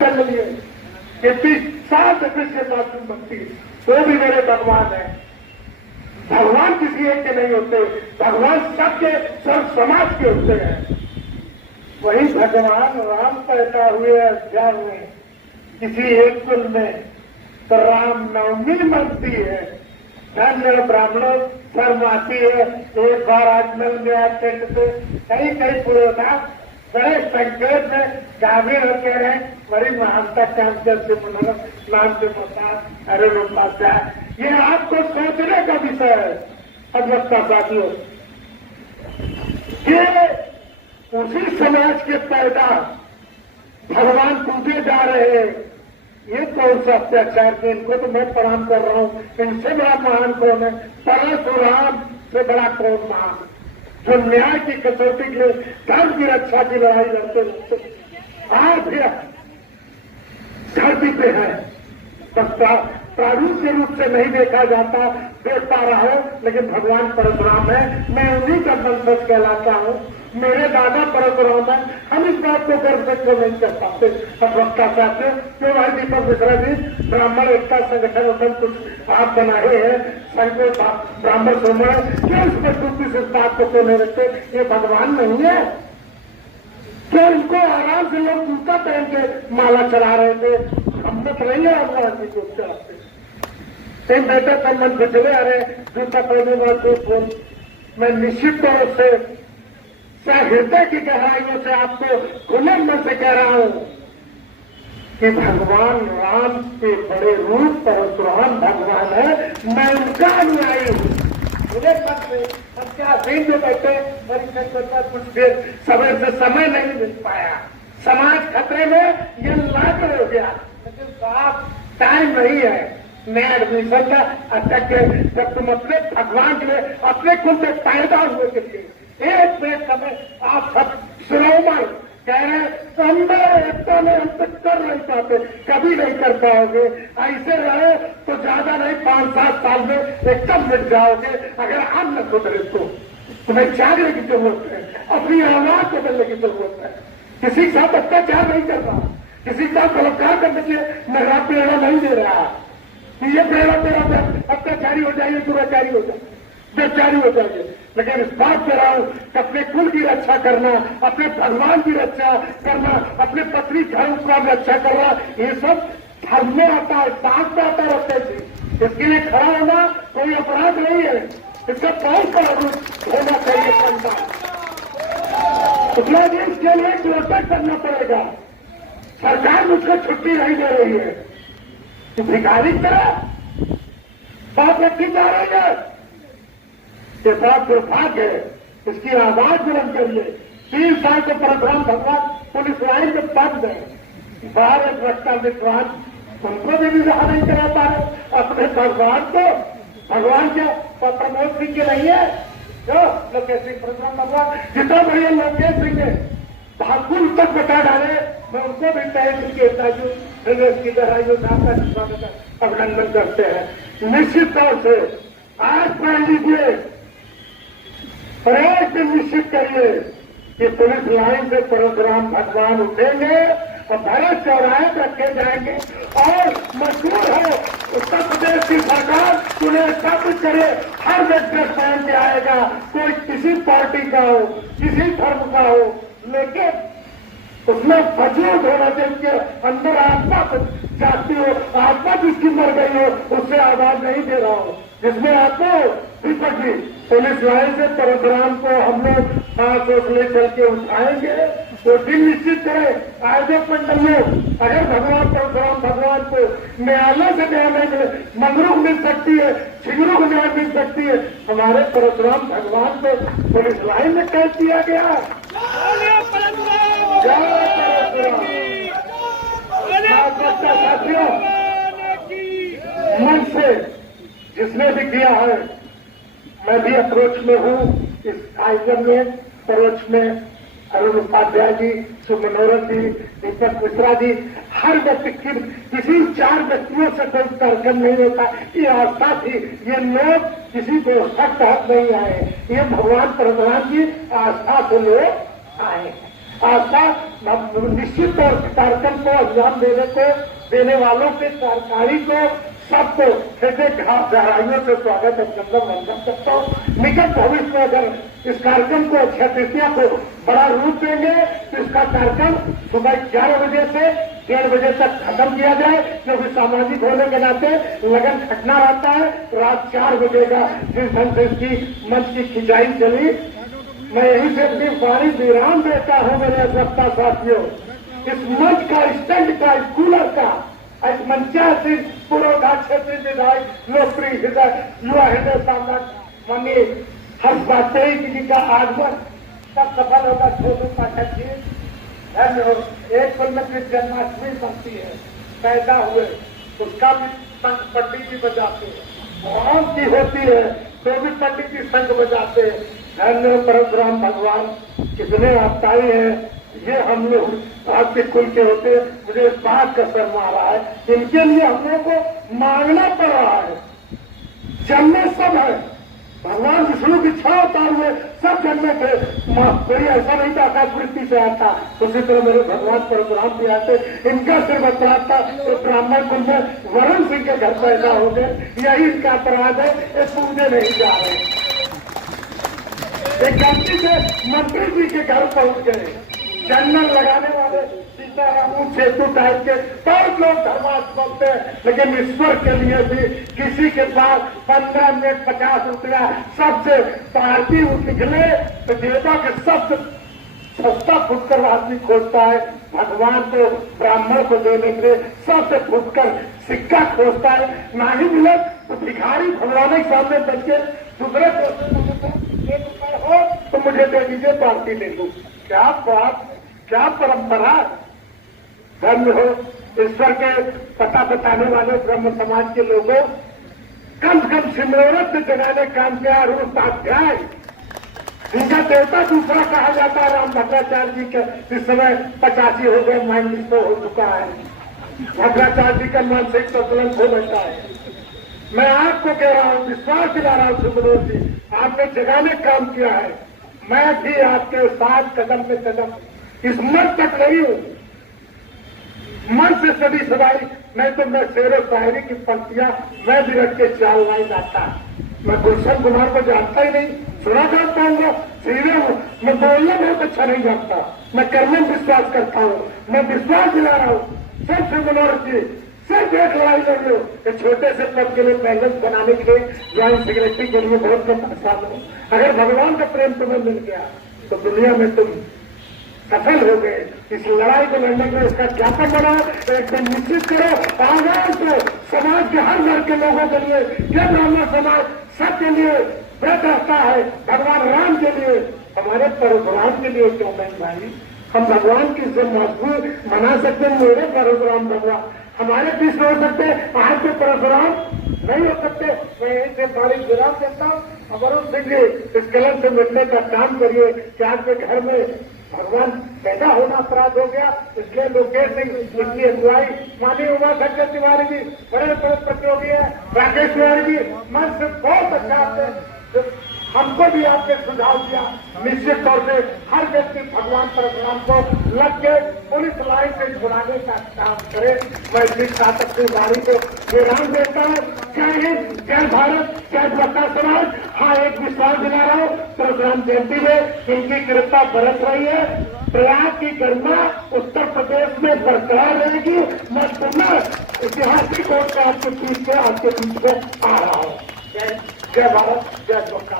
लिए कि 20 से मासूम बच्ची वो भी मेरे भगवान है। भगवान किसी एक के नहीं होते, भगवान सबके सब समाज के होते हैं। वही भगवान राम पैदा हुए अयोध्या में किसी एक कुल में, तो राम नवमी मनती है। धन्य ब्राह्मणों शर्माती है। एक बार आजमल में टेंट पे कहीं कहीं पुरोधा बड़े संकेत में ग्रामीण कह रहे हैं बड़ी महानता श्यामचंद से मनोरम नाम से मता अरुण उपाध्याय। ये आपको सोचने का विषय है अध्यक्षता साथियों। ये उसी समाज के पैदा भगवान पूजे जा रहे हैं। ये कौन सा अत्याचार है? इनको तो मैं प्रणाम कर रहा हूँ। इनसे बड़ा महान कौन है? परशुराम से बड़ा कौन महान, जो न्याय की कसौटी के लिए धर्म की रक्षा की लड़ाई लड़ते लड़ते आज भी धरती पे है। बस प्रारूप के रूप से नहीं देखा जाता, देख पा रहा हूं, लेकिन भगवान परशुराम है। मैं उन्हीं का वंशज कहलाता हूं। मेरे दादा परशुराम है। हम इस बात को गर्व से क्यों नहीं कर पाते? अब वक्ता चाहते हैं क्यों भाई दीपक मिश्रा जी, ब्राह्मण एकता संगठन उठन कुछ आप बनाए हैं, संघ ब्राह्मण सोमण, क्यों इस मजबूती से इस बात को क्यों नहीं रखते? ये भगवान नहीं है क्या? इनको आराम से लोग जूता पहन के माला चढ़ा रहे थे, हम तो नहीं है भगवान जी को चढ़ाते। कई बेटे का मन बिचले आ रहे जूता पहने वाले को मैं निश्चित तौर से हृदय की गहराइयों से आपको खुले मन से कह रहा हूं कि भगवान राम के बड़े रूप परशुराम भगवान है। मैं उनका अनुयायी हूं। मुझे मन से अब क्या दिन में बैठे परिषद कुछ देर समय से समय नहीं मिल पाया, समाज खतरे में ये लागू हो गया, लेकिन साफ टाइम नहीं है नया एडमिशन का अटक। जब तुम अपने भगवान के लिए अपने कुल से पैदा हुए के लिए एक समय आप सब श्रोमण कह रहे एकता में हम तक कर नहीं पाते, कभी नहीं कर पाओगे। ऐसे रहे तो ज्यादा नहीं 5-7 साल में एकदम मिट जाओगे। अगर हम न सुधरे तो तुम्हें जागने की जरूरत है, अपनी आवाज बदलने की जरूरत है। किसी के साथ अत्याचार नहीं कर रहा, किसी का बलात्कार करने के लिए मेरा प्रेरणा नहीं दे रहा कि ये प्रेरणा तेरा अत्याचारी हो जाइए, दुराचारी हो जाए, बेचारी हो जाएगी। लेकिन इस बात पे रहा हूं कि अपने कुल की रक्षा करना, अपने भगवान की रक्षा करना, अपने पत्नी धर्म का रक्षा करना, ये सब धर्म में आता है, साथ में आता रहते थे। इसके लिए खड़ा होना कोई अपराध नहीं है। इसका बहुत बड़ा रूप होना चाहिए जनता। उतना दिन के लिए जोरदार करना पड़ेगा। सरकार मुझको छुट्टी नहीं दे रही है, तो भिखारी तरह बात रखी जा रही है। ये बहुत दुर्भाग्य है। इसकी आवाज बुलंद करिए। 3 साल से परशुराम भगवान पुलिस लाइन में बंद है। बाहर एक रखता विद्वान, उनको भी विवाह नहीं करा पा रहे। अपने भगवान को, भगवान क्या प्रमोद सिंह के नहीं है जो लोकेश सिंह, परशुराम भगवान जितना बढ़िया लोकेश सिंह है, भाकुल तक बता डाले। मैं उनको भी तय के की गहराइयों से अभिनंदन करते हैं। निश्चित तौर से आज पढ़ लीजिए, प्रयास से निश्चित करिए कि पुलिस लाइन से परशुराम भगवान उठेंगे और भरत चौराहे रखे जाएंगे। और मशहूर है उत्तर प्रदेश की सरकार उन्हें स्थापित करे, हर व्यक्ति पहन के आएगा, कोई किसी पार्टी का हो, किसी धर्म का हो, लेकिन उसमें वजूद होना चाहिए, अंदर आत्मा जाती हो, आत्मा जिसकी मर गई हो उससे आवाज नहीं दे रहा हो, जिसमें आत्मा हो। दीपक जी, पुलिस लाइन से परशुराम को हम लोग ले चल के उठाएंगे, तो दिन निश्चित करें। आयोजक मंडल में अगर भगवान परशुराम भगवान को न्यायालय से न्याय नहीं मिले, मंगरू मिल सकती है, छिगरू को न्याय मिल सकती है, हमारे परशुराम भगवान को पुलिस लाइन में कैद किया गया। साथियों, मन से जिसने भी किया है, मैं भी अप्रोच में हूं इस कार्यक्रम में। अप्रोच में अरुण उपाध्याय जी, सुमनोरम जी, दीपक मिश्रा जी, हर व्यक्ति किसी 4 व्यक्तियों से कोई कार्यक्रम नहीं होता। ये आस्था थी, ये लोग किसी को सख्त हाथ नहीं आए, ये भगवान परशुराम की आस्था से लोग आए। आशा निश्चित तौर से कार्यक्रम को अंजाम देने वालों के सरकारी को सबको हृदय गहराइयों से स्वागत अभिनंदन वंदन करता हूँ। निकट भविष्य में अगर इस कार्यक्रम को अक्षय तृतीया को बड़ा रूप देंगे तो इसका कार्यक्रम सुबह 11 बजे से 1:30 बजे तक खत्म किया जाए, क्योंकि सामाजिक होने के नाते लगन खटना रहता है। रात 4 बजे का जिस ढंग से इसकी मंच की खिंचाई चली, मैं यही से अपनी वाणी विराम देता हूँ मेरे वक्ता साथियों। इस मंच का, स्टैंड का, कूलर का, इस मंचासीन पुरोधा क्षेत्रीय विधायक लोकप्रिय युवा हृदय सम्राट माननीय हर्ष वाजपेयी जी का आगमन सब सफल होगा। छोटू पाठक जी एक फिल्म की जन्माष्टमी बनती है, पैदा हुए उसका भी संघ पंडित जी बजाते हैं, राम की होती है तो भी पंडित जी संघ बजाते हैं। धन्य परशुराम भगवान कितने आपताई हैं, ये हम लोग आपके कुल के होते। मुझे इस बात का शर्म आ रहा है, इनके लिए हम लोगों को मांगना पड़ रहा है। जन्मे सब है, भगवान विष्णु की 6 अवतार हुए, सब जन्मे थे। कोई ऐसा नहीं था आकाशवृत्ति से आता, उसी तरह मेरे भगवान परशुराम भी आते। इनका सिर्फ अपराध था तो ब्राह्मण कुल में वरुण सिंह के घर पैदा हो गए, यही इनका अपराध है। ये पूजने नहीं जा रहे, एक गलती से मंत्री जी के घर पहुंच गए। चंदन लगाने वाले सीताराम सेतु टाइप के बहुत लोग धर्मार्थ बोलते हैं, लेकिन ईश्वर के लिए भी किसी के पास 15 मिनट 50 रुपया सबसे पार्टी निकले तो देवता के सबसे सस्ता फुटकर आदमी खोजता है। भगवान को, ब्राह्मण को देने के लिए सबसे फुटकर सिक्का खोजता है। ना ही मिले तो भिखारी भगवान के सामने बच के दूसरे हो तो मुझे दे दीजिए, पार्टी ले लूं। क्या बात, क्या परंपरा, धर्म हो। ईश्वर के पता बताने वाले ब्रह्म समाज के लोगों कम से कम सिमरौरत से जगाने काम किया। रूपाध्याय जिनका देवता दूसरा कहा जाता है, राम भद्राचार्य जी के इस समय 85 हो गए, माइंड हो चुका है। भद्राचार्य जी का मानसिक संतुलन खो बैठा है। मैं आपको कह रहा हूँ, विश्वास दिला रहा हूँ सुमनोर जी, आपने जगाने काम किया है। मैं भी आपके साथ कदम पे कदम इस मंच तक नहीं हूँ, मन से सभी सवाई नहीं तो मैं शेरो शायरी की पंक्तियां मैं भी रख के चाल नहीं जाता। मैं गुलशन कुमार को जानता ही नहीं, सुना जानता हूँ, सीधे मैं बोलना बहुत अच्छा नहीं जानता, मैं करने में विश्वास करता हूँ। मैं विश्वास दिला रहा हूँ सब सुमनोर जी, सिर्फ एक लड़ाई लड़ लो कि छोटे से पद के लिए बैलेंस बनाने के लिए ज्वाइंट सेक्रेटरी के लिए बहुत कम परेशान हो। अगर भगवान का प्रेम तुम्हें मिल गया तो दुनिया में तुम सफल हो गए। इस लड़ाई को लड़ने के लिए इसका ज्ञापन बनाओ, एक दिन निश्चित करो आवाज को समाज के हर वर्ग के लोगों के लिए। ये ब्राह्मण समाज सबके लिए व्रत रहता है, भगवान राम के लिए, हमारे परशुराम के लिए क्यों नहीं भाई। हम भगवान की इज्जत मजबूत मना सकते हैं, मेरे परशुराम भगवान हमारे बीच में हो सकते हैं, आपके परशुराम नहीं हो सकते। मैं यहीं से बाड़ी विराम देता हूँ। वरुण सिंह जी, इस कलम से मिलने का काम करिए कि आपके घर में भगवान पैदा होना अपराध हो गया, इसलिए लोकेश सिंह इसकी अगुवाई माननीय उमा शंकर तिवारी जी बड़े बहुत प्रतियोगी है, राकेश तिवारी जी मन से बहुत अच्छा हमको भी आपने सुझाव दिया। निश्चित तौर से हर व्यक्ति भगवान परशुराम को लग के पुलिस लाइन से छुड़ाने का काम करे। मैं जिस सातक की वाणी को विराम देता हूँ। जय हिंद, जय भारत, जय बता समाज। हाँ, एक विश्वास दिला रहा हूँ, परशुराम जयंती में इनकी कृपा बरस रही है। प्रयाग की गरिमा उत्तर प्रदेश में बरकरार रहेगी। मैं पुनः ऐतिहासिक तौर पर आपके बीच में आ रहा हूँ। जय भारत, जय बता।